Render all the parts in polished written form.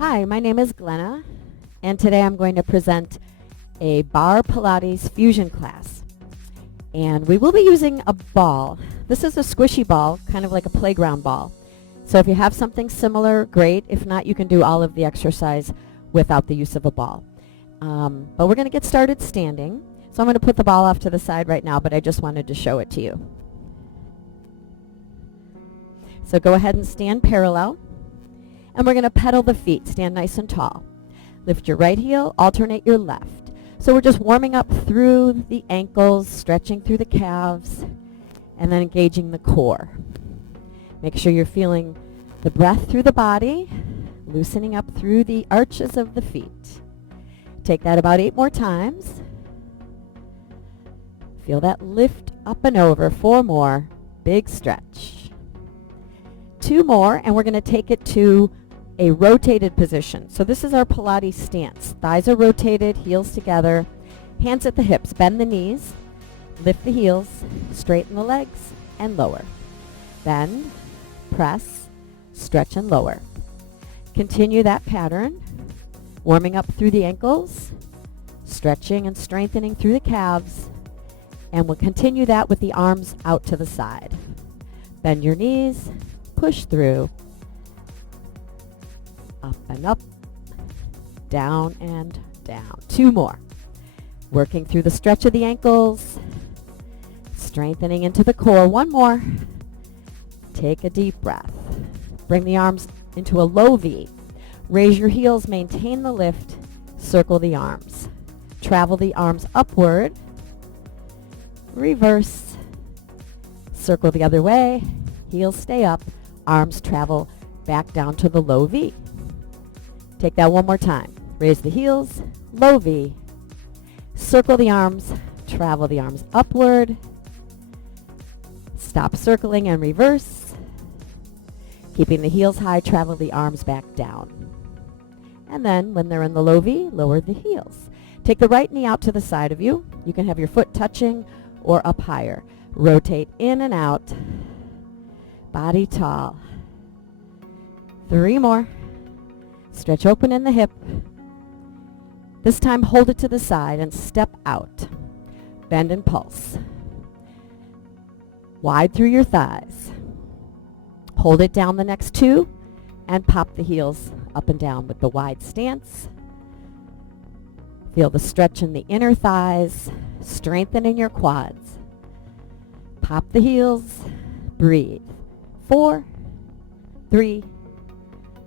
Hi, my name is Glenna, and today I'm going to present a Barre Pilates fusion class. And we will be using a ball. This is a squishy ball, kind of like a playground ball. So if you have something similar, great. If not, you can do all of the exercise without the use of a ball. But we're going to get started standing. So I'm going to put the ball off to the side right now, but I just wanted to show it to you. So go ahead and stand parallel. And we're going to pedal the feet. Stand nice and tall. Lift your right heel, alternate your left. So we're just warming up through the ankles, stretching through the calves, and then engaging the core. Make sure you're feeling the breath through the body, loosening up through the arches of the feet. Take that about 8 more times. Feel that lift up and over. 4 more. Big stretch. 2 more, and we're going to take it to a rotated position. So this is our Pilates stance. Thighs are rotated, heels together, hands at the hips. Bend the knees, lift the heels, straighten the legs, and lower. Bend, press, stretch, and lower. Continue that pattern, warming up through the ankles, stretching and strengthening through the calves, and we'll continue that with the arms out to the side. Bend your knees, push through, up and up, down and down. 2 more. Working through the stretch of the ankles, strengthening into the core. 1 more. Take a deep breath. Bring the arms into a low V. Raise your heels, maintain the lift, circle the arms. Travel the arms upward, reverse, circle the other way, heels stay up, arms travel back down to the low V. Take that 1 more time. Raise the heels, low V, circle the arms, travel the arms upward, stop circling and reverse. Keeping the heels high, travel the arms back down. And then when they're in the low V, lower the heels. Take the right knee out to the side of you. You can have your foot touching or up higher. Rotate in and out. Body tall. 3 more. Stretch open in the hip. This time hold it to the side and step out. Bend and pulse. Wide through your thighs. Hold it down the next 2 and pop the heels up and down with the wide stance. Feel the stretch in the inner thighs. Strengthen in your quads. Pop the heels. Breathe. 4, 3,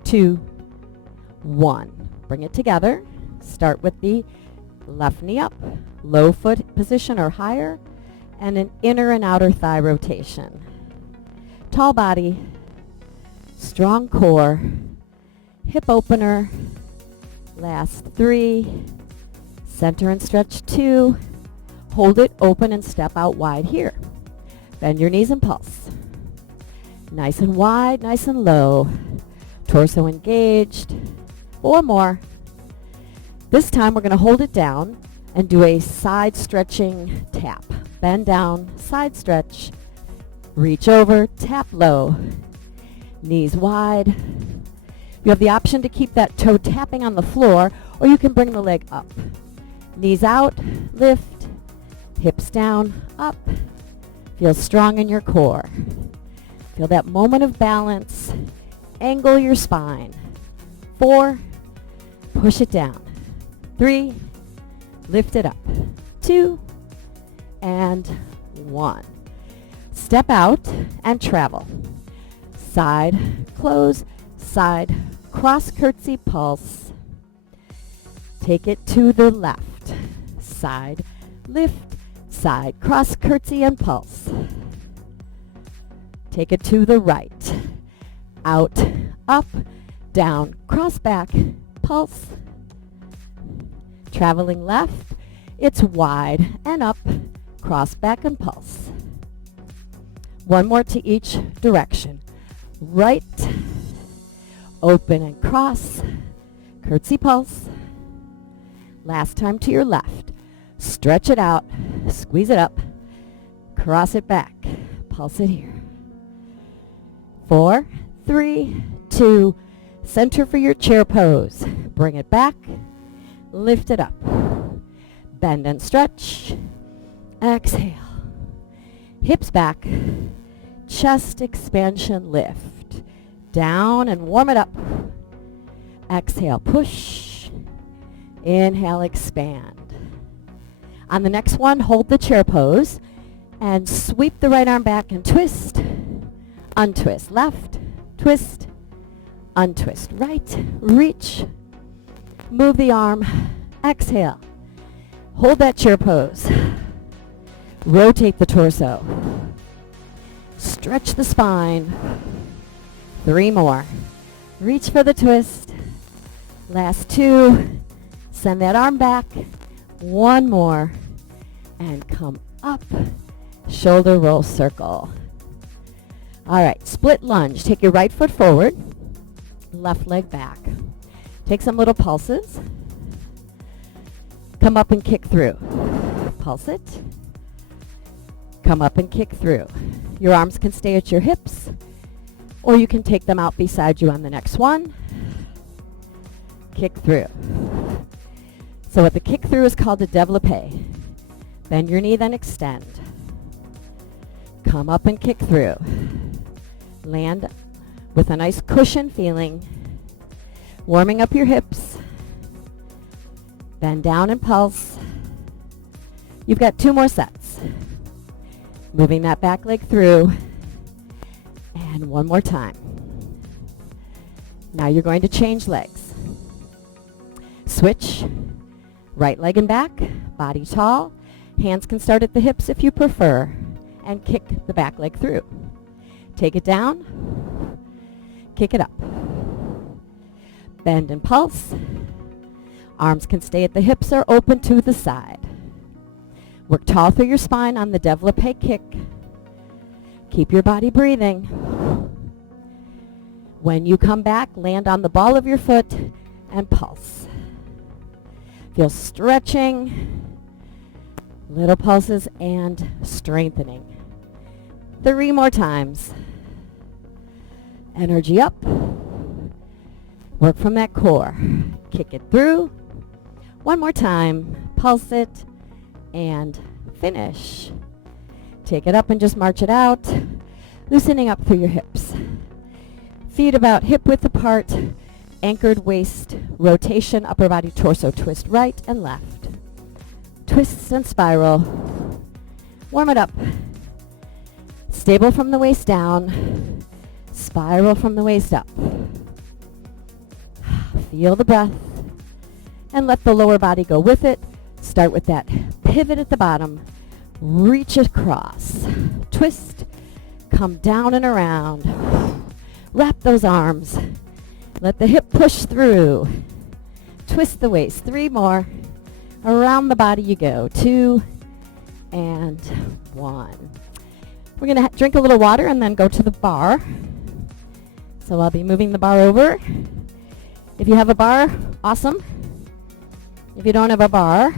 2, 1. Bring it together. Start with the left knee up, low foot position or higher, and an inner and outer thigh rotation. Tall body, strong core, hip opener, last 3, center and stretch 2, hold it open and step out wide here. Bend your knees and pulse. Nice and wide, nice and low, torso engaged. 4 more. This time we're going to hold it down and do a side stretching tap. Bend down, side stretch, reach over, tap low, knees wide. You have the option to keep that toe tapping on the floor, or you can bring the leg up. Knees out, lift, hips down, up. Feel strong in your core. Feel that moment of balance. Angle your spine. 4, push it down. 3, lift it up. 2, and 1. Step out and travel. Side, close, side, cross curtsy pulse. Take it to the left. Side, lift, side, cross curtsy and pulse. Take it to the right. Out, up, down, cross back, pulse. Traveling left, it's wide and up, cross back and pulse. 1 more to each direction. Right, open and cross, curtsy pulse. Last time to your left. Stretch it out, squeeze it up, cross it back, pulse it here. 4, 3, 2, Center for your chair pose. Bring it back. Lift it up. Bend and stretch. Exhale. Hips back. Chest expansion, lift. Down and warm it up. Exhale, push. Inhale, expand. On the next one, hold the chair pose and sweep the right arm back and twist. Untwist. Left. Twist. Untwist. Right. Reach. Move the arm. Exhale. Hold that chair pose. Rotate the torso. Stretch the spine. 3 more. Reach for the twist. Last 2. Send that arm back. 1 more. And come up. Shoulder roll circle. All right, split lunge. Take your right foot forward. Left leg back. Take some little pulses. Come up and kick through. Pulse it. Come up and kick through. Your arms can stay at your hips, or you can take them out beside you on the next one. Kick through. So what the kick through is called a développé. Bend your knee, then extend. Come up and kick through. Land with a nice cushion feeling. Warming up your hips. Bend down and pulse. You've got 2 more sets. Moving that back leg through. And 1 more time. Now you're going to change legs. Switch. Right leg and back. Body tall. Hands can start at the hips if you prefer. And kick the back leg through. Take it down. Kick it up. Bend and pulse. Arms can stay at the hips or open to the side. Work tall through your spine on the développé kick. Keep your body breathing. When you come back, land on the ball of your foot and pulse. Feel stretching, little pulses, and strengthening. 3 more times. Energy up. Work from that core. Kick it through. 1 more time. Pulse it. And finish. Take it up and just march it out. Loosening up through your hips. Feet about hip width apart. Anchored waist. Rotation, upper body, torso. Twist right and left. Twists and spiral. Warm it up. Stable from the waist down. Spiral from the waist up. Feel the breath. And let the lower body go with it. Start with that pivot at the bottom. Reach across. Twist. Come down and around. Wrap those arms. Let the hip push through. Twist the waist. 3 more. Around the body you go. 2 and 1. We're going to drink a little water and then go to the bar. So I'll be moving the bar over. If you have a bar, awesome. If you don't have a bar,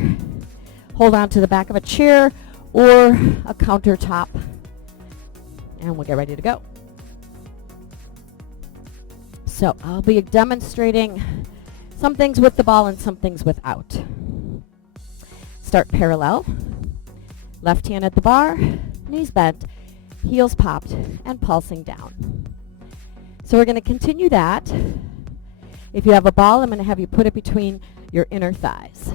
hold on to the back of a chair or a countertop, and we'll get ready to go. So I'll be demonstrating some things with the ball and some things without. Start parallel. Left hand at the bar, knees bent, heels popped, and pulsing down. So we're going to continue that. If you have a ball, I'm going to have you put it between your inner thighs.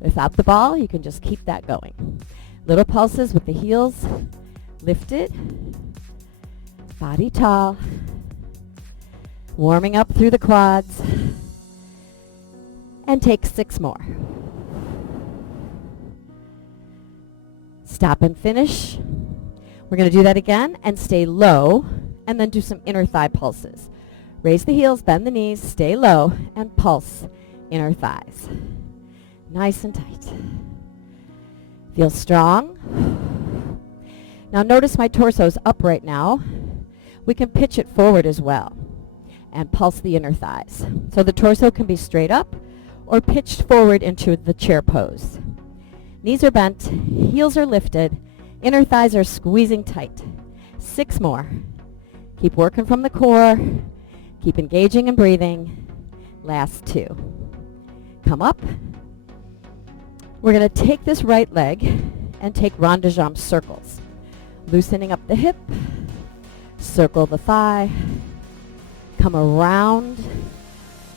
Without the ball, you can just keep that going. Little pulses with the heels lifted, body tall, warming up through the quads, and take 6 more. Stop and finish. We're going to do that again and stay low, and then do some inner thigh pulses. Raise the heels, bend the knees, stay low, and pulse inner thighs. Nice and tight. Feel strong. Now notice my torso's up right now. We can pitch it forward as well and pulse the inner thighs. So the torso can be straight up or pitched forward into the chair pose. Knees are bent, heels are lifted, inner thighs are squeezing tight. 6 more. Keep working from the core. Keep engaging and breathing. Last 2. Come up. We're going to take this right leg and take rond de jambe circles. Loosening up the hip. Circle the thigh. Come around.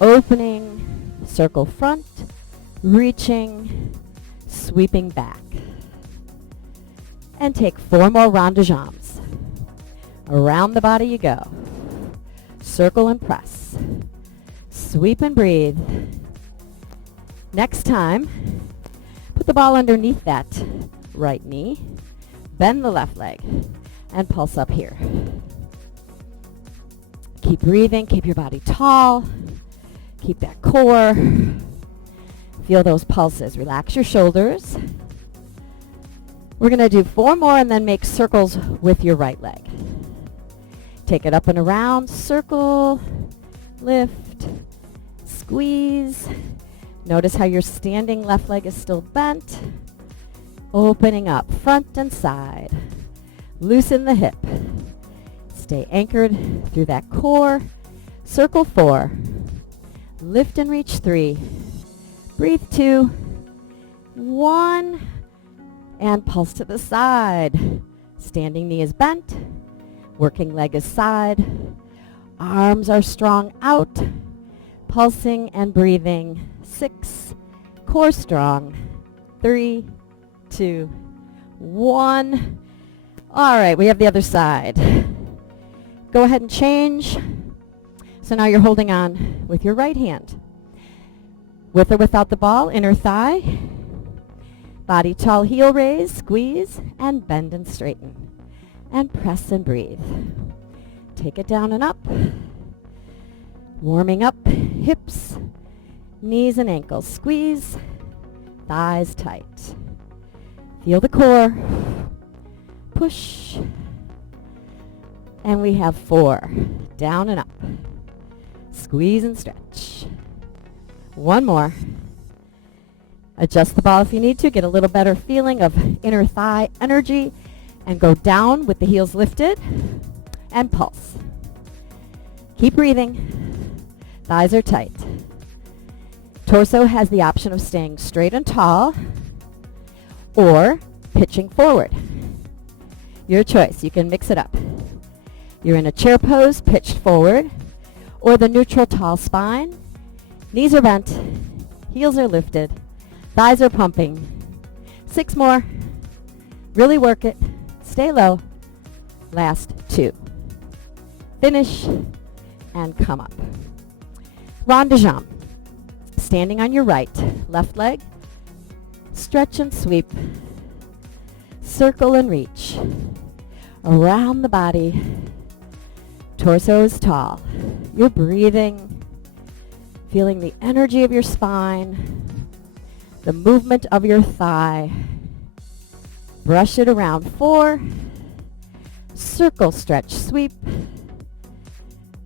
Opening. Circle front. Reaching. Sweeping back. And take 4 more rond de jambes. Around the body you go. Circle and press. Sweep and breathe. Next time, put the ball underneath that right knee. Bend the left leg and pulse up here. Keep breathing. Keep your body tall. Keep that core. Feel those pulses. Relax your shoulders. We're going to do 4 more and then make circles with your right leg. Take it up and around. Circle. Lift. Squeeze. Notice how your standing left leg is still bent. Opening up front and side. Loosen the hip. Stay anchored through that core. Circle 4. Lift and reach 3. Breathe 2. 1. And pulse to the side. Standing knee is bent. Working leg is side. Arms are strong out. Pulsing and breathing. 6. Core strong. 3, 2, 1. All right, we have the other side. Go ahead and change. So now you're holding on with your right hand. With or without the ball, inner thigh. Body tall, heel raise, squeeze, and bend and straighten. And press and breathe. Take it down and up. Warming up, hips, knees and ankles. Squeeze, thighs tight. Feel the core. Push. And we have 4. Down and up. Squeeze and stretch. 1 more. Adjust the ball if you need to. Get a little better feeling of inner thigh energy. And go down with the heels lifted. And pulse. Keep breathing. Thighs are tight. Torso has the option of staying straight and tall or pitching forward. Your choice. You can mix it up. You're in a chair pose, pitched forward, or the neutral tall spine. Knees are bent. Heels are lifted. Thighs are pumping. 6 more. Really work it. Stay low. Last 2. Finish and come up. Rond de jambe. Standing on your right. Left leg. Stretch and sweep. Circle and reach. Around the body. Torso is tall. You're breathing. Feeling the energy of your spine. The movement of your thigh. Brush it around. 4. Circle, stretch, sweep.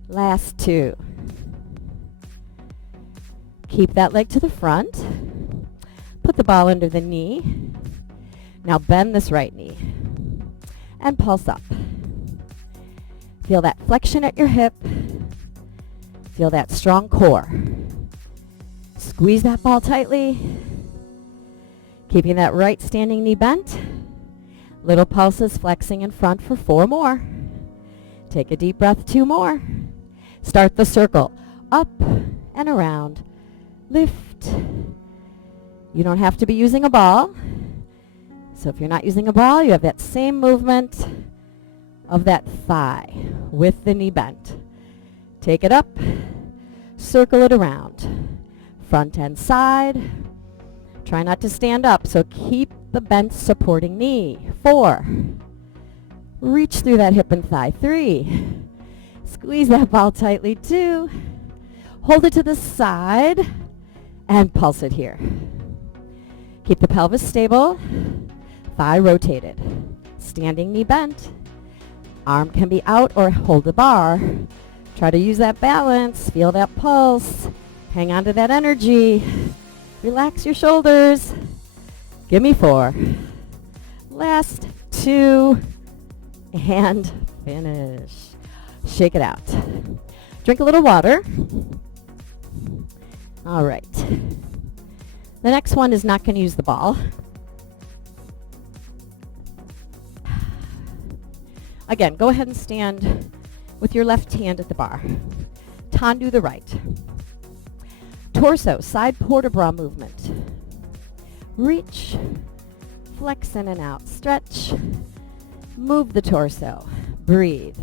Last 2. Keep that leg to the front. Put the ball under the knee. Now bend this right knee. And pulse up. Feel that flexion at your hip. Feel that strong core. Squeeze that ball tightly. Keeping that right standing knee bent. Little pulses flexing in front for 4 more. Take a deep breath, 2 more. Start the circle. Up and around. Lift. You don't have to be using a ball. So if you're not using a ball, you have that same movement of that thigh with the knee bent. Take it up. Circle it around. Front and side. Try not to stand up, so keep the bent supporting knee. 4. Reach through that hip and thigh. 3. Squeeze that ball tightly. 2. Hold it to the side and pulse it here. Keep the pelvis stable. Thigh rotated. Standing knee bent. Arm can be out or hold the bar. Try to use that balance. Feel that pulse. Hang on to that energy. Relax your shoulders. Give me 4. Last 2. And finish. Shake it out. Drink a little water. All right. The next one is not going to use the ball. Again, go ahead and stand with your left hand at the bar. Tendu the right. Torso, side port de bras movement. Reach, flex in and out, stretch, move the torso, breathe.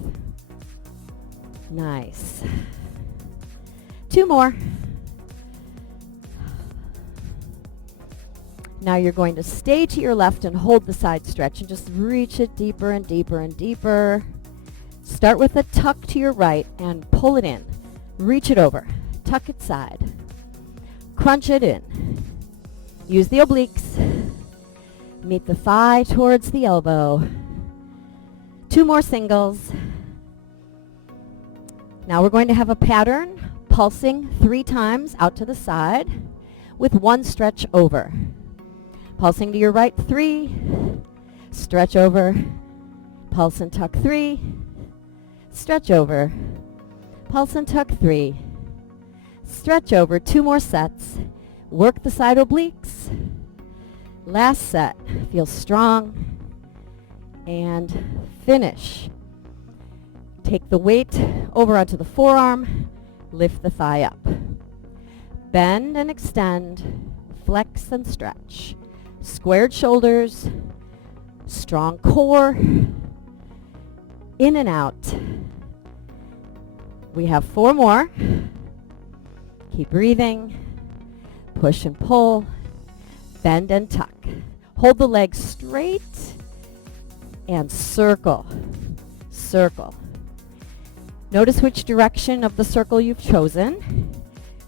Nice. 2 more. Now you're going to stay to your left and hold the side stretch and just reach it deeper and deeper and deeper. Start with a tuck to your right and pull it in. Reach it over. Tuck it side. Crunch it in. Use the obliques. Meet the thigh towards the elbow. 2 more singles. Now we're going to have a pattern, pulsing 3 times out to the side with 1 stretch over. Pulsing to your right 3, stretch over, pulse and tuck 3, stretch over, pulse and tuck 3, stretch over, 2 more sets, work the side obliques, last set, feel strong, and finish. Take the weight over onto the forearm, lift the thigh up. Bend and extend, flex and stretch. Squared shoulders, strong core, in and out. We have 4 more. Keep breathing, push and pull, bend and tuck. Hold the legs straight and circle, circle. Notice which direction of the circle you've chosen.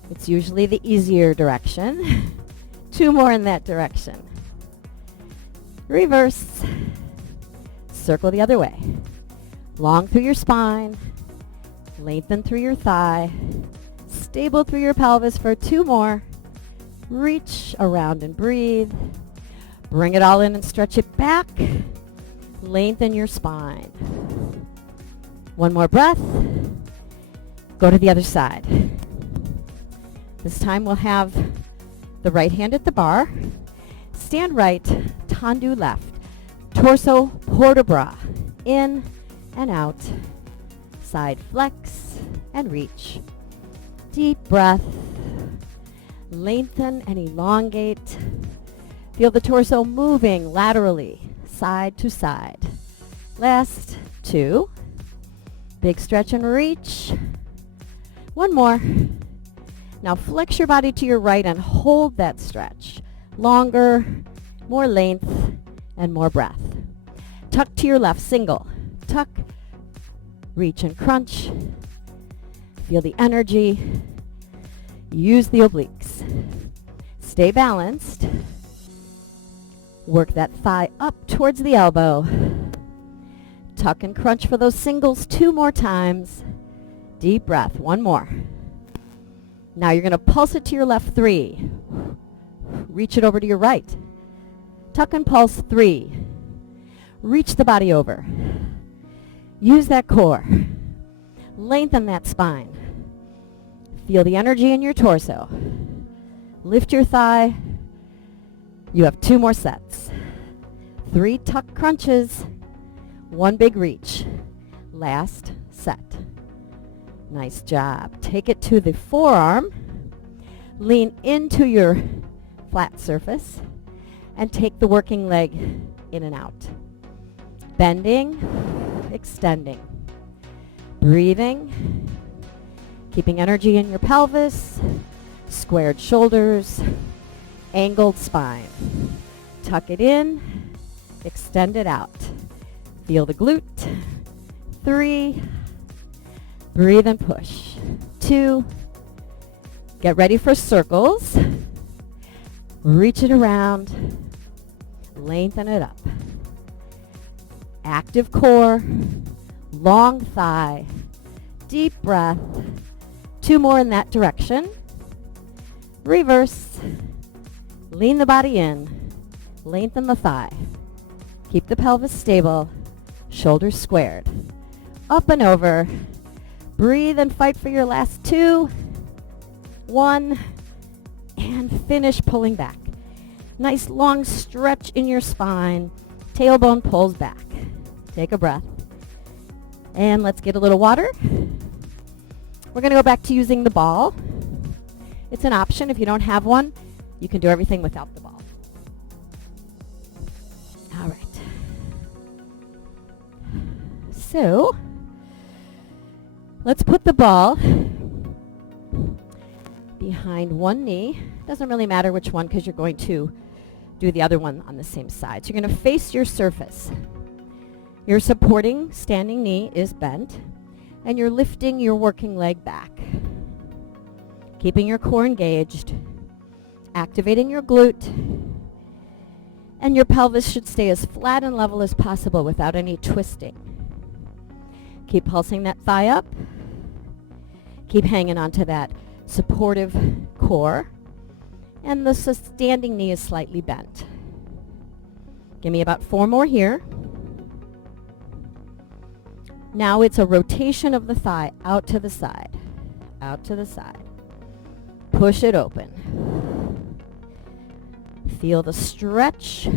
It's usually the easier direction. 2 more in that direction. Reverse. Circle the other way. Long through your spine. Lengthen through your thigh. Stable through your pelvis for 2 more. Reach around and breathe. Bring it all in and stretch it back. Lengthen your spine. 1 more breath. Go to the other side. This time we'll have the right hand at the bar. Stand right, tendu left. Torso, port de bras. In and out. Side flex and reach. Deep breath. Lengthen and elongate. Feel the torso moving laterally, side to side. Last 2. Big stretch and reach. 1 more. Now flex your body to your right and hold that stretch. Longer, more length, and more breath. Tuck to your left, single. Tuck, reach and crunch. Feel the energy. Use the obliques. Stay balanced. Work that thigh up towards the elbow. Tuck and crunch for those singles 2 more times. Deep breath. 1 more. Now you're going to pulse it to your left 3. Reach it over to your right. Tuck and pulse 3. Reach the body over. Use that core. Lengthen that spine. Feel the energy in your torso. Lift your thigh. You have 2 more sets. 3 tuck crunches. 1 big reach. Last set. Nice job. Take it to the forearm. Lean into your flat surface and take the working leg in and out. Bending, extending. Breathing. Keeping energy in your pelvis. Squared shoulders. Angled spine. Tuck it in. Extend it out. Feel the glute. 3. Breathe and push. 2. Get ready for circles. Reach it around. Lengthen it up. Active core. Long thigh. Deep breath. 2 more in that direction. Reverse. Lean the body in. Lengthen the thigh. Keep the pelvis stable. Shoulders squared. Up and over. Breathe and fight for your last 2. 1. And finish pulling back. Nice long stretch in your spine. Tailbone pulls back. Take a breath. And let's get a little water. We're going to go back to using the ball. It's an option. If you don't have one, you can do everything without the ball. All right. So, let's put the ball behind one knee. Doesn't really matter which one because you're going to do the other one on the same side. So you're going to face your surface. Your supporting standing knee is bent, and you're lifting your working leg back. Keeping your core engaged, activating your glute, and your pelvis should stay as flat and level as possible without any twisting. Keep pulsing that thigh up. Keep hanging onto that supportive core, and the standing knee is slightly bent. Give me about 4 more here. Now it's a rotation of the thigh out to the side, out to the side. Push it open. Feel the stretch.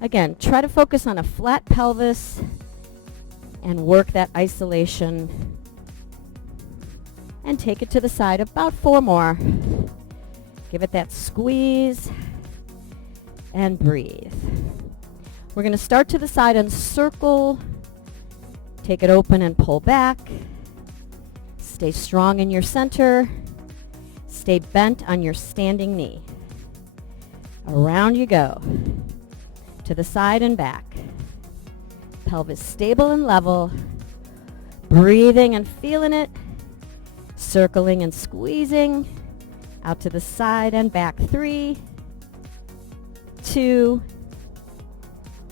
Again, try to focus on a flat pelvis and work that isolation. And take it to the side. About 4 more. Give it that squeeze and breathe. We're going to start to the side and circle. Take it open and pull back. Stay strong in your center. Stay bent on your standing knee. Around you go. To the side and back. Pelvis stable and level. Breathing and feeling it. Circling and squeezing. Out to the side and back. 3, 2,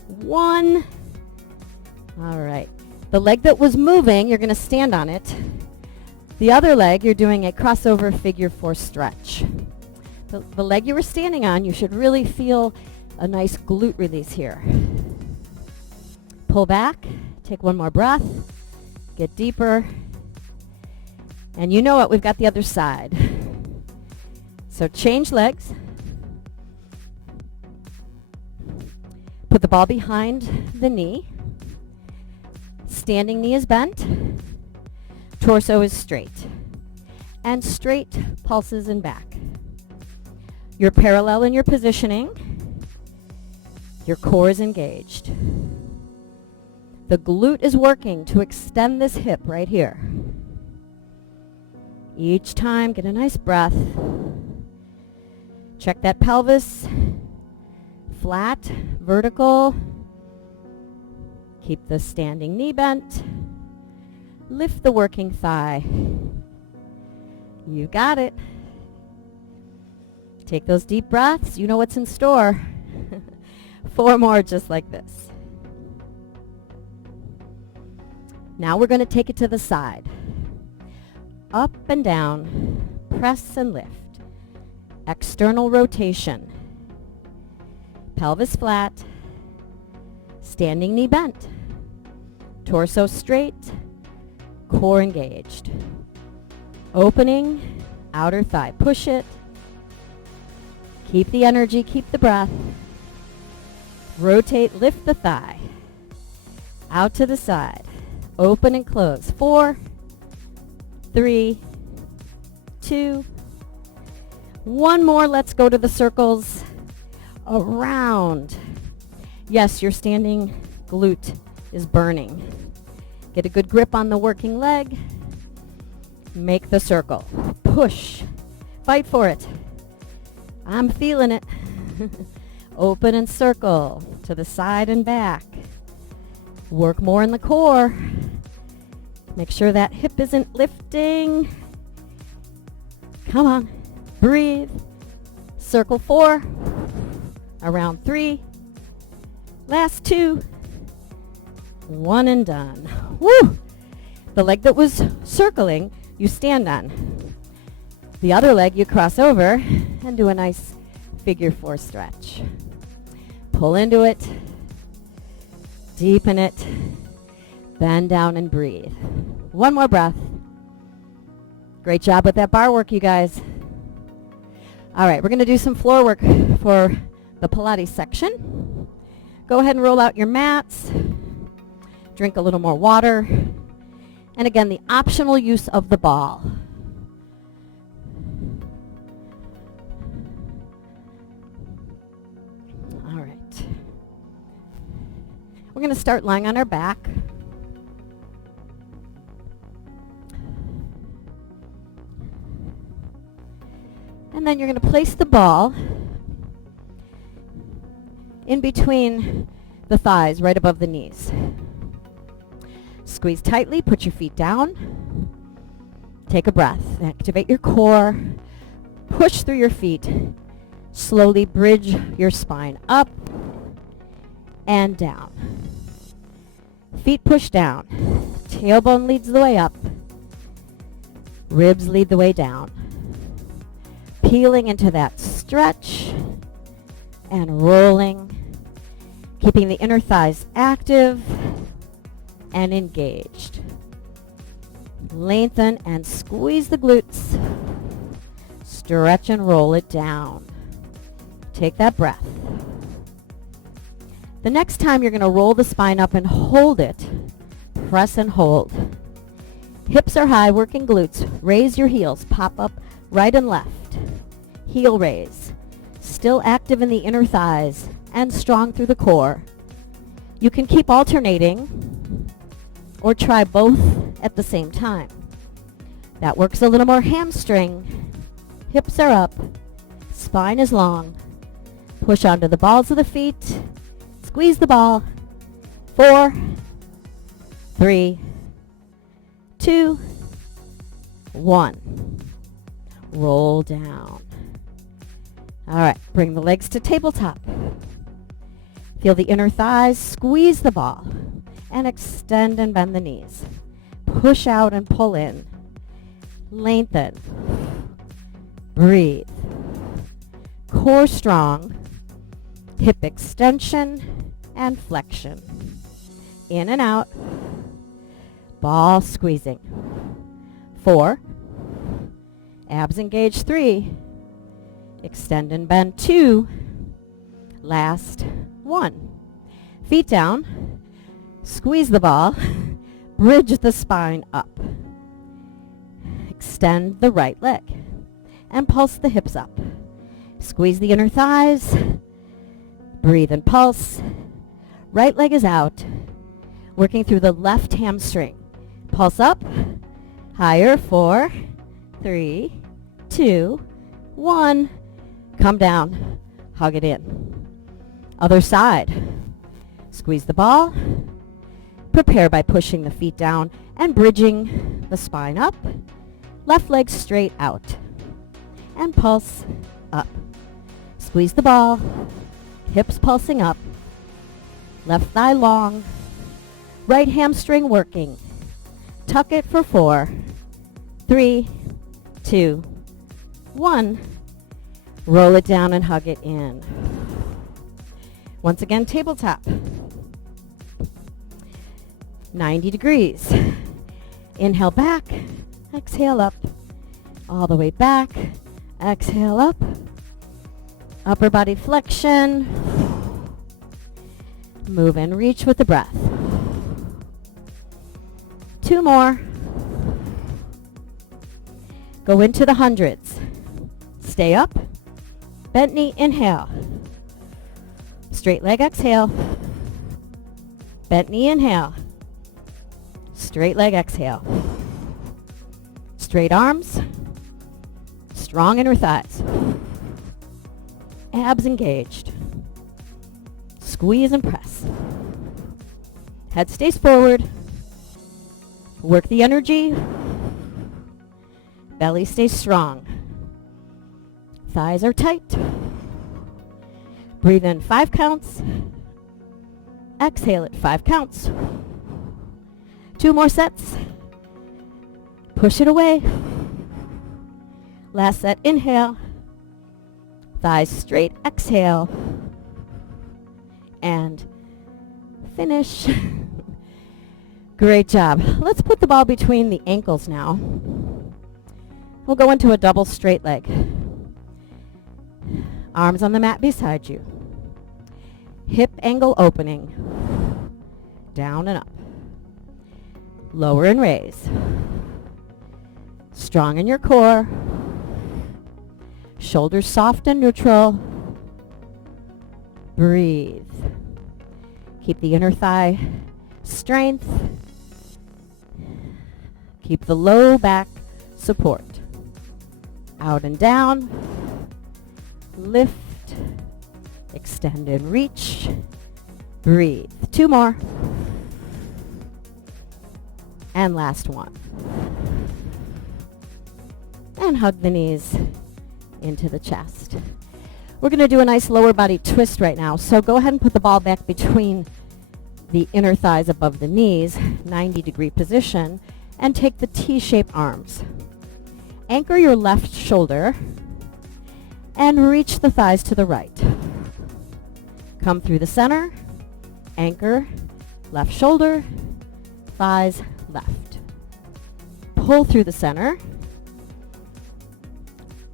1. All right. The leg that was moving, you're going to stand on it. The other leg, you're doing a crossover figure 4 stretch. The leg you were standing on, you should really feel a nice glute release here. Pull back. Take 1 more breath. Get deeper. And you know what? We've got the other side. So change legs. Put the ball behind the knee. Standing knee is bent. Torso is straight. And straight pulses and back. You're parallel in your positioning. Your core is engaged. The glute is working to extend this hip right here. Each time, get a nice breath. Check that pelvis. Flat, vertical. Keep the standing knee bent. Lift the working thigh. You got it. Take those deep breaths. You know what's in store. 4 more just like this. Now we're going to take it to the side. Up and down. Press and lift. External rotation. Pelvis flat. Standing knee bent. Torso straight. Core engaged. Opening. Outer thigh. Push it. Keep the energy. Keep the breath. Rotate. Lift the thigh. Out to the side. Open and close. 4, 3, 2, 1 more. Let's go to the circles. Around. Yes, your standing glute is burning. Get a good grip on the working leg. Make the circle. Push. Fight for it. I'm feeling it. Open and circle to the side and back. Work more in the core. Make sure that hip isn't lifting. Come on. Breathe. Circle 4. Around 3. Last 2. 1 and done. Woo! The leg that was circling, you stand on. The other leg you cross over and do a nice figure 4 stretch. Pull into it. Deepen it. Bend down and breathe. One more breath. Great job with that bar work, you guys. All right, we're going to do some floor work for the Pilates section. Go ahead and roll out your mats. Drink a little more water. And again, the optional use of the ball. All right. We're going to start lying on our back. And then you're going to place the ball in between the thighs, right above the knees. Squeeze tightly, put your feet down. Take a breath. Activate your core. Push through your feet. Slowly bridge your spine up and down. Feet push down. Tailbone leads the way up. Ribs lead the way down. Peeling into that stretch and rolling, keeping the inner thighs active and engaged. Lengthen and squeeze the glutes. Stretch and roll it down. Take that breath. The next time you're going to roll the spine up and hold it. Press and hold. Hips are high, working glutes. Raise your heels. Pop up right and left. Heel raise. Still active in the inner thighs and strong through the core. You can keep alternating or try both at the same time. That works a little more hamstring. Hips are up. Spine is long. Push onto the balls of the feet. Squeeze the ball. 4, 3, 2, 1. Roll down. All right, bring the legs to tabletop. Feel the inner thighs, squeeze the ball, and extend and bend the knees. Push out and pull in. Lengthen. Breathe. Core strong. Hip extension and flexion. In and out. Ball squeezing. 4. Abs engaged. 3. Extend and bend. 2. Last. 1. Feet down. Squeeze the ball. Bridge the spine up. Extend the right leg. And pulse the hips up. Squeeze the inner thighs. Breathe and pulse. Right leg is out. Working through the left hamstring. Pulse up. Higher. 4, 3, 2, 1. Come down. Hug it in. Other side. Squeeze the ball. Prepare by pushing the feet down and bridging the spine up. Left leg straight out. And pulse up. Squeeze the ball. Hips pulsing up. Left thigh long. Right hamstring working. Tuck it for 4, 3, 2, 1. Roll it down and hug it in. Once again, tabletop. 90 degrees. Inhale back. Exhale up. All the way back. Exhale up. Upper body flexion. Move and reach with the breath. 2 more. Go into the hundreds. Stay up. Bent knee, inhale. Straight leg, exhale. Bent knee, inhale. Straight leg, exhale. Straight arms. Strong inner thighs. Abs engaged. Squeeze and press. Head stays forward. Work the energy. Belly stays strong. Thighs are tight. Breathe in 5 counts. Exhale at 5 counts. 2 more sets. Push it away. Last set, inhale. Thighs straight, exhale. And finish. Great job. Let's put the ball between the ankles now. We'll go into a double straight leg. Arms on the mat beside you. Hip angle opening. Down and up. Lower and raise. Strong in your core. Shoulders soft and neutral. Breathe. Keep the inner thigh strength. Keep the low back support. Out and down. Lift. Extend and reach. Breathe. 2 more. And last one. And hug the knees into the chest. We're going to do a nice lower body twist right now. So go ahead and put the ball back between the inner thighs above the knees, 90-degree position, and take the T-shaped arms. Anchor your left shoulder and reach the thighs to the right. Come through the center, anchor, left shoulder, thighs left. Pull through the center.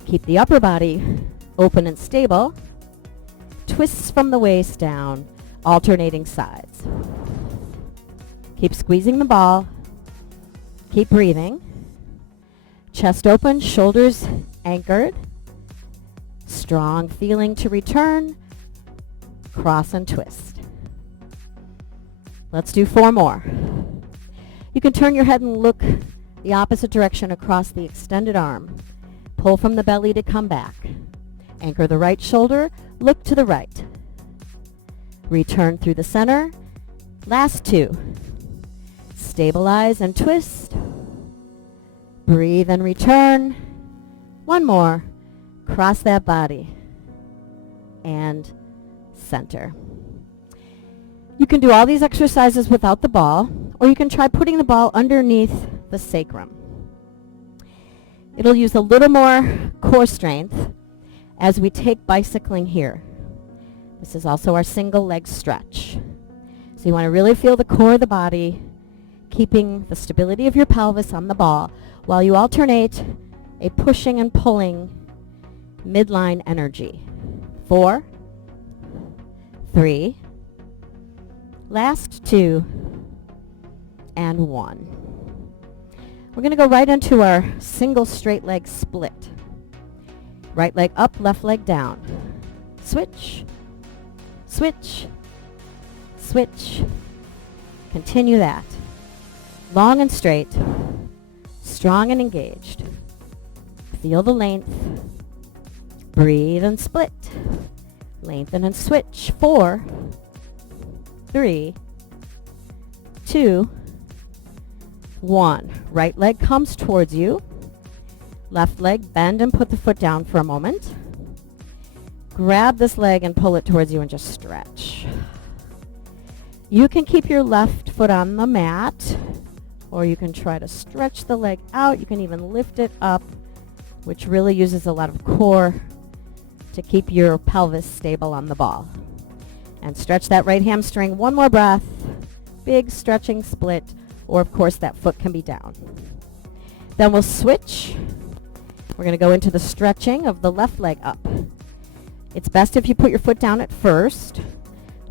Keep the upper body open and stable. Twists from the waist down, alternating sides. Keep squeezing the ball. Keep breathing. Chest open, shoulders anchored. Strong feeling to return. Cross and twist. Let's do 4 more. You can turn your head and look the opposite direction across the extended arm. Pull from the belly to come back. Anchor the right shoulder, look to the right. Return through the center. Last 2. Stabilize and twist. Breathe and return. 1 more. Cross that body. And center. You can do all these exercises without the ball, or you can try putting the ball underneath the sacrum. It'll use a little more core strength as we take bicycling here. This is also our single leg stretch. So you want to really feel the core of the body, keeping the stability of your pelvis on the ball while you alternate a pushing and pulling midline energy. 4, 3, last 2, and 1. We're going to go right into our single straight leg split. Right leg up, left leg down. Switch, switch, switch. Continue that. Long and straight, strong and engaged. Feel the length. Breathe and split. Lengthen and switch. 4, 3, 2, 1. Right leg comes towards you. Left leg, bend and put the foot down for a moment. Grab this leg and pull it towards you and just stretch. You can keep your left foot on the mat, or you can try to stretch the leg out. You can even lift it up, which really uses a lot of core to keep your pelvis stable on the ball. And stretch that right hamstring. 1 more breath. Big stretching split, or of course that foot can be down. Then we'll switch. We're going to go into the stretching of the left leg up. It's best if you put your foot down at first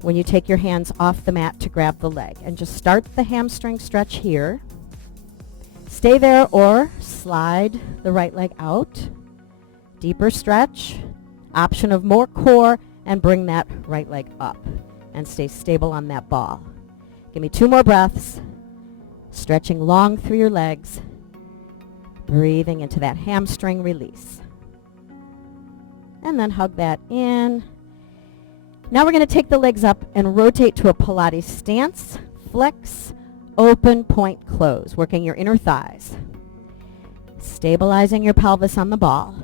when you take your hands off the mat to grab the leg. And just start the hamstring stretch here. Stay there or slide the right leg out. Deeper stretch. Option of more core, and bring that right leg up and stay stable on that ball. Give me 2 more breaths. Stretching long through your legs. Breathing into that hamstring release. And then hug that in. Now we're going to take the legs up and rotate to a Pilates stance. Flex, open, point, close. Working your inner thighs. Stabilizing your pelvis on the ball.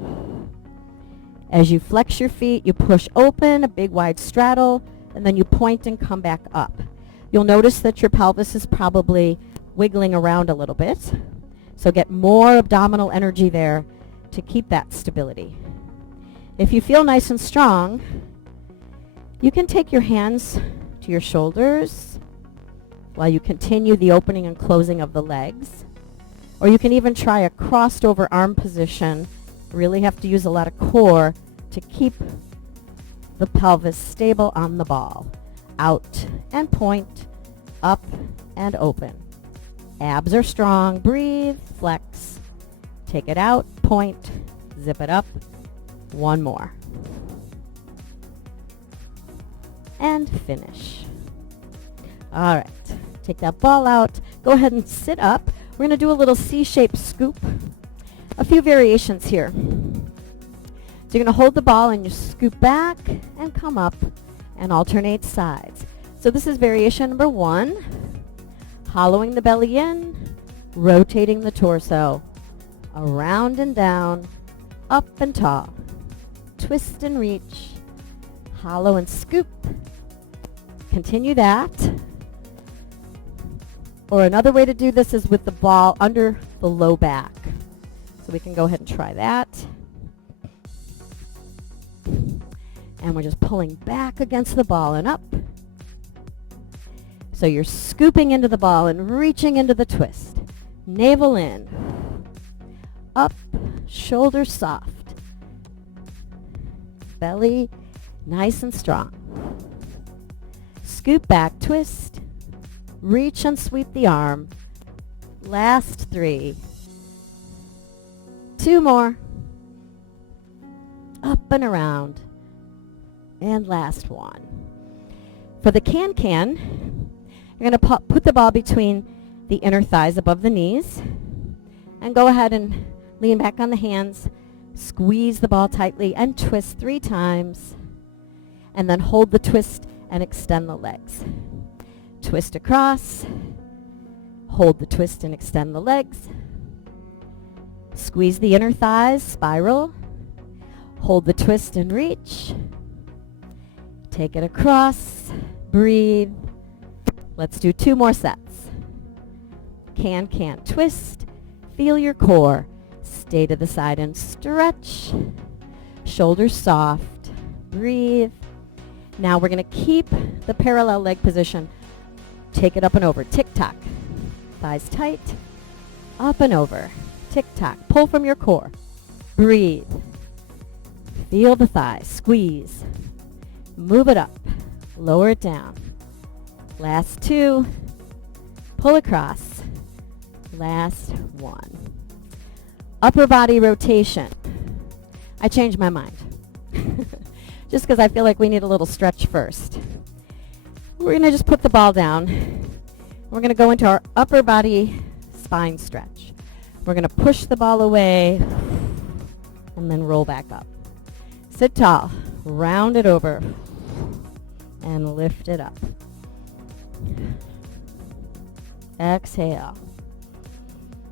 As you flex your feet, you push open, a big wide straddle, and then you point and come back up. You'll notice that your pelvis is probably wiggling around a little bit. So get more abdominal energy there to keep that stability. If you feel nice and strong, you can take your hands to your shoulders while you continue the opening and closing of the legs. Or you can even try a crossed over arm position. Really have to use a lot of core to keep the pelvis stable on the ball. Out and point, up and open. Abs are strong. Breathe, flex. Take it out, point, zip it up. One more. And finish. All right, take that ball out. Go ahead and sit up. We're going to do a little C-shaped scoop. A few variations here. So you're going to hold the ball and you scoop back and come up and alternate sides. So this is variation number 1. Hollowing the belly in, rotating the torso, around and down, up and tall, twist and reach, hollow and scoop. Continue that. Or another way to do this is with the ball under the low back. So we can go ahead and try that. And we're just pulling back against the ball and up. So you're scooping into the ball and reaching into the twist. Navel in. Up, shoulders soft. Belly nice and strong. Scoop back, twist. Reach and sweep the arm. Last 3. 2 more. Up and around. And last 1. For the can-can, you're going to put the ball between the inner thighs above the knees. And go ahead and lean back on the hands. Squeeze the ball tightly and twist 3 times. And then hold the twist and extend the legs. Twist across. Hold the twist and extend the legs. Squeeze the inner thighs, spiral. Hold the twist and reach. Take it across. Breathe. Let's do 2 more sets. Can, twist. Feel your core. Stay to the side and stretch. Shoulders soft. Breathe. Now we're going to keep the parallel leg position. Take it up and over. Tick-tock. Thighs tight. Up and over. Tick-tock. Pull from your core. Breathe. Feel the thighs. Squeeze. Move it up. Lower it down. Last 2. Pull across. Last 1. Upper body rotation. I changed my mind. Just because I feel like we need a little stretch first. We're going to just put the ball down. We're going to go into our upper body spine stretch. We're going to push the ball away and then roll back up. Sit tall. Round it over and lift it up. Exhale.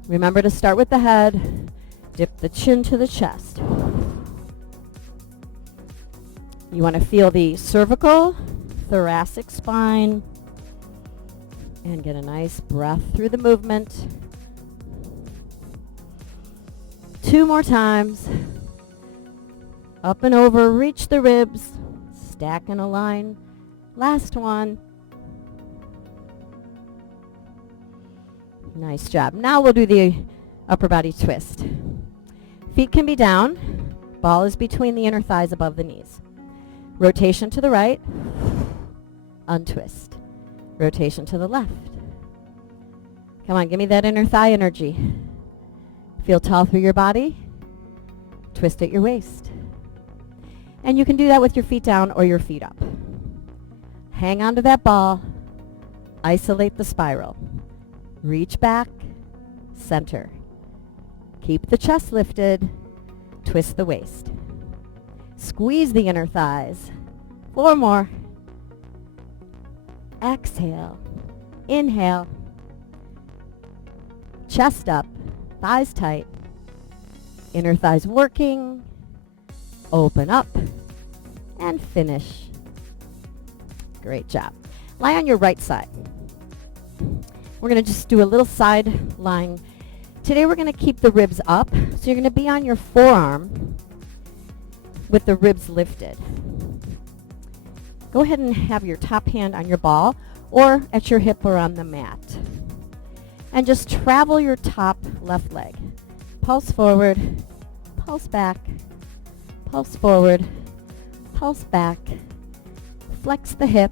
Remember to start with the head. Dip the chin to the chest. You want to feel the cervical, thoracic spine, and get a nice breath through the movement. 2 more times. Up and over, reach the ribs, stack and align. Last one. Nice job. Now we'll do the upper body twist. Feet can be down. Ball is between the inner thighs above the knees. Rotation to the right. Untwist. Rotation to the left. Come on, give me that inner thigh energy. Feel tall through your body. Twist at your waist. And you can do that with your feet down or your feet up. Hang on to that ball. Isolate the spiral. Reach back. Center. Keep the chest lifted. Twist the waist. Squeeze the inner thighs. 4 more. Exhale. Inhale. Chest up. Thighs tight. Inner thighs working. Open up. And finish. Great job. Lie on your right side. We're going to just do a little side lying. Today we're going to keep the ribs up. So you're going to be on your forearm with the ribs lifted. Go ahead and have your top hand on your ball or at your hip or on the mat. And just travel your top left leg. Pulse forward, pulse back, pulse forward, pulse back. Flex the hip,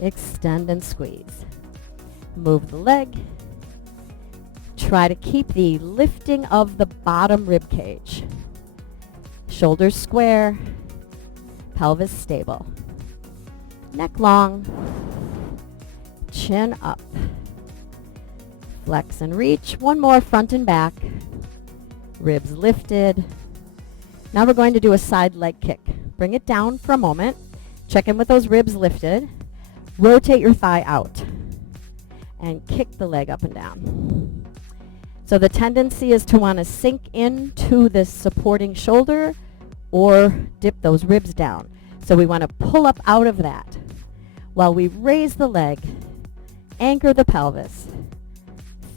extend and squeeze. Move the leg. Try to keep the lifting of the bottom rib cage. Shoulders square, pelvis stable. Neck long, chin up. Flex and reach. One more, front and back. Ribs lifted. Now we're going to do a side leg kick. Bring it down for a moment. Check in with those ribs lifted. Rotate your thigh out and kick the leg up and down. So the tendency is to want to sink into this supporting shoulder or dip those ribs down. So we want to pull up out of that while we raise the leg, anchor the pelvis,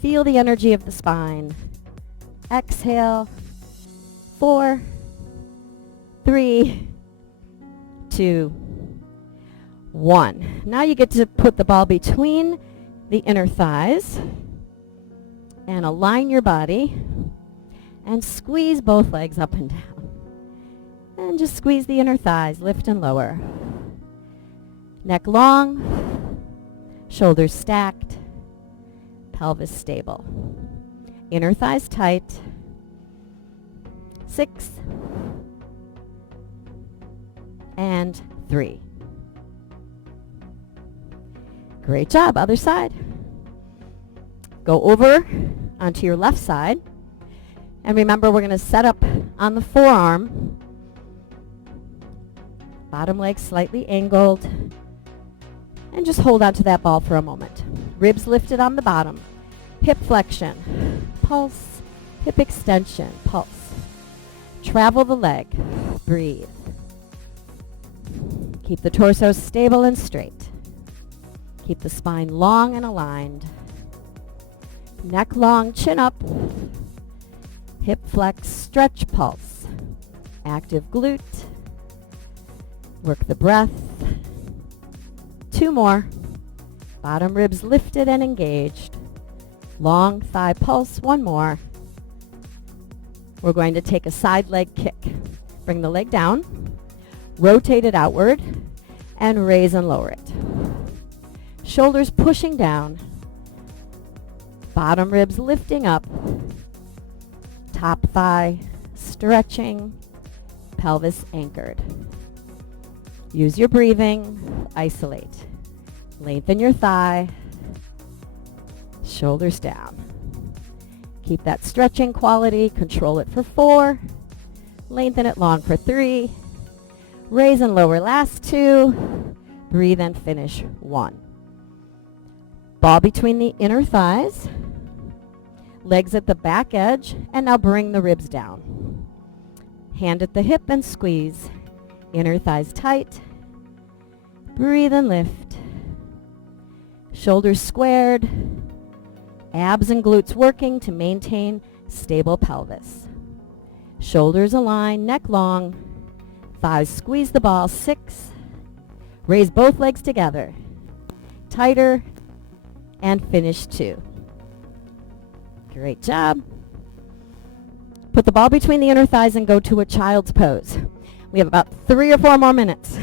feel the energy of the spine. Exhale. 4, 3, 2, 1. Now you get to put the ball between the inner thighs and align your body and squeeze both legs up and down. And just squeeze the inner thighs, lift and lower. Neck long, shoulders stacked, pelvis stable. Inner thighs tight. 6 and 3. Great job. Other side. Go over onto your left side. And remember, we're going to set up on the forearm. Bottom leg slightly angled. And just hold on to that ball for a moment. Ribs lifted on the bottom. Hip flexion. Pulse. Hip extension. Pulse. Travel the leg. Breathe. Keep the torso stable and straight. Keep the spine long and aligned. Neck long, chin up. Hip flex, stretch, pulse. Active glute. Work the breath. 2 more. Bottom ribs lifted and engaged. Long thigh pulse. 1 more. We're going to take a side leg kick. Bring the leg down. Rotate it outward and raise and lower it. Shoulders pushing down. Bottom ribs lifting up. Top thigh stretching. Pelvis anchored. Use your breathing. Isolate. Lengthen your thigh. Shoulders down. Keep that stretching quality. Control it for 4. Lengthen it long for 3. Raise and lower last 2. Breathe and finish 1. Ball between the inner thighs. Legs at the back edge. And now bring the ribs down. Hand at the hip and squeeze. Inner thighs tight. Breathe and lift. Shoulders squared. Abs and glutes working to maintain stable pelvis. Shoulders aligned, neck long. Thighs squeeze the ball. 6. Raise both legs together. Tighter. And finish 2. Great job. Put the ball between the inner thighs and go to a child's pose. We have about 3 or 4 more minutes.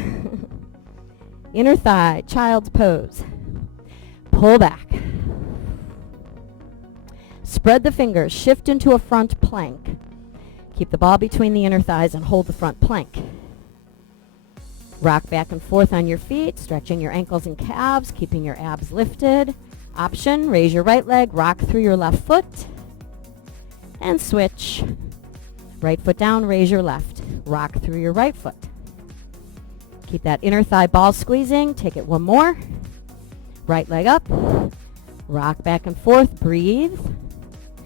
Inner thigh, child's pose. Pull back. Spread the fingers. Shift into a front plank. Keep the ball between the inner thighs and hold the front plank. Rock back and forth on your feet, stretching your ankles and calves, keeping your abs lifted. Option, raise your right leg, rock through your left foot, and switch. Right foot down, raise your left. Rock through your right foot. Keep that inner thigh ball squeezing. Take it 1 more. Right leg up. Rock back and forth. Breathe.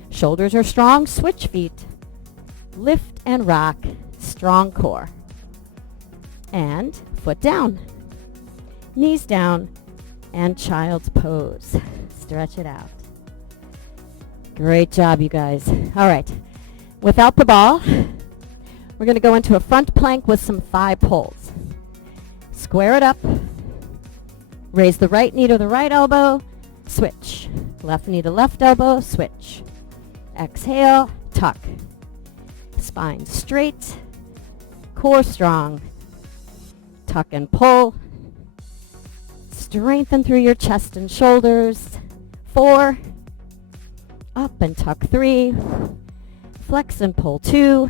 Shoulders are strong. Switch feet. Lift and rock. Strong core. And foot down. Knees down. And child's pose. Stretch it out. Great job, you guys. All right. Without the ball, we're going to go into a front plank with some thigh pulls. Square it up. Raise the right knee to the right elbow, switch. Left knee to left elbow, switch. Exhale, tuck. Spine straight, core strong. Tuck and pull. Strengthen through your chest and shoulders. 4. Up and tuck 3. Flex and pull 2.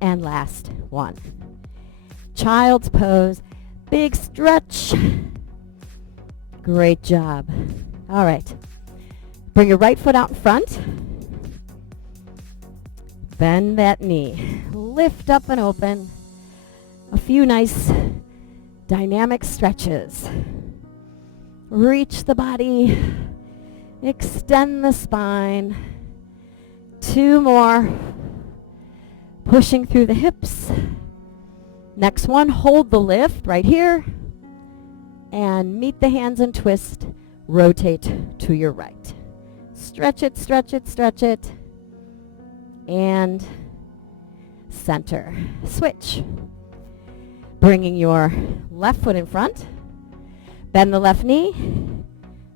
And last 1. Child's pose. Big stretch. Great job. All right. Bring your right foot out in front. Bend that knee. Lift up and open. A few nice dynamic stretches. Reach the body. Extend the spine. 2 more. Pushing through the hips. Next one, hold the lift right here. And meet the hands and twist. Rotate to your right. Stretch it, stretch it, stretch it. And center. Switch. Bringing your left foot in front. Bend the left knee.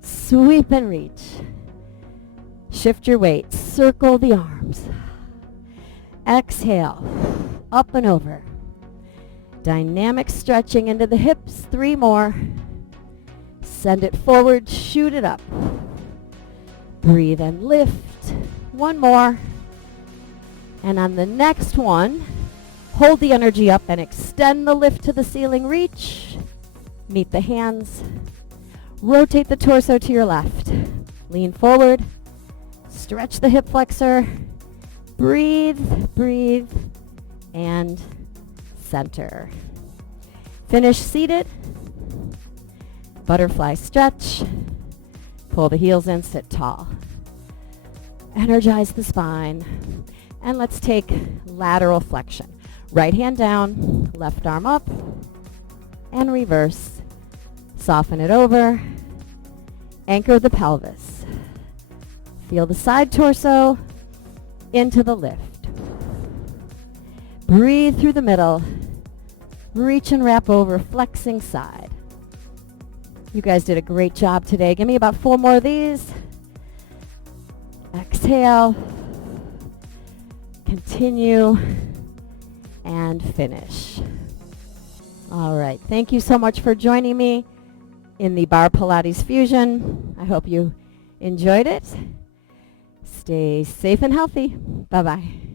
Sweep and reach. Shift your weight. Circle the arms. Exhale. Up and over. Dynamic stretching into the hips. 3 more. Send it forward. Shoot it up. Breathe and lift. 1 more. And on the next one, hold the energy up and extend the lift to the ceiling. Reach. Meet the hands. Rotate the torso to your left. Lean forward. Stretch the hip flexor. Breathe, breathe, and center. Finish seated. Butterfly stretch. Pull the heels in, sit tall. Energize the spine. And let's take lateral flexion. Right hand down, left arm up, and reverse. Soften it over. Anchor the pelvis. Feel the side torso into the lift. Breathe through the middle. Reach and wrap over, flexing side. You guys did a great job today. Give me about 4 more of these. Exhale. Continue. And finish. All right. Thank you so much for joining me in the Barre Pilates Fusion. I hope you enjoyed it. Stay safe and healthy. Bye-bye.